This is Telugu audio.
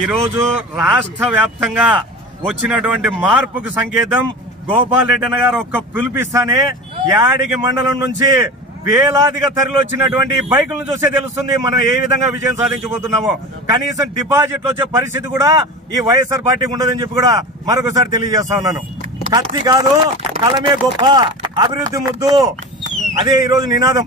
ఈరోజు రాష్ట్ర వ్యాప్తంగా వచ్చినటువంటి మార్పుకు సంకేతం గోపాల్ రెడ్డి అన్న గారు ఒక్క పిలిపిస్తానే యాడికి మండలం నుంచి వేలాదిగా తరలి వచ్చినటువంటి బైకులను చూస్తే తెలుస్తుంది మనం ఏ విధంగా విజయం సాధించబోతున్నామో. కనీసం డిపాజిట్లు వచ్చే పరిస్థితి కూడా ఈ వైఎస్ఆర్ పార్టీకి ఉండదని చెప్పి కూడా మరొకసారి తెలియజేస్తా ఉన్నాను. కత్తి కాదు కలమే గొప్ప, అభివృద్ధి ముద్దు, అదే ఈరోజు నినాదం.